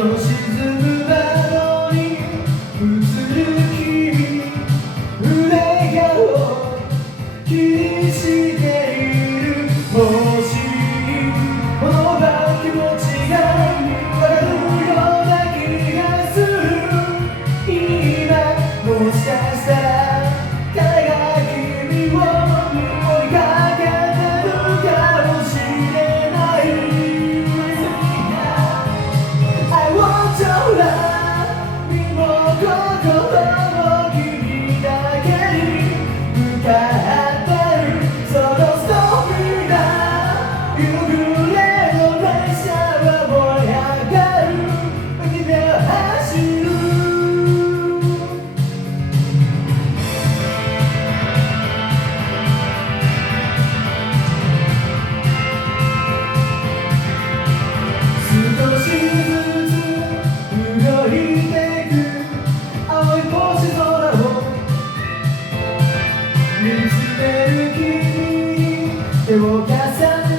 と沈む窓に映る君、腕を気にしている。もしこの気持ちがわかるような気がする。今もしかしたら彼が君を追いかけてるかもしれない。 I want your love 身も心も君だけに向かってる。そのストーリーだ。夕暮れの列車は燃え上がる。海辺を走る。少しずつ動いてく青い星空を見つめる君に手を重ね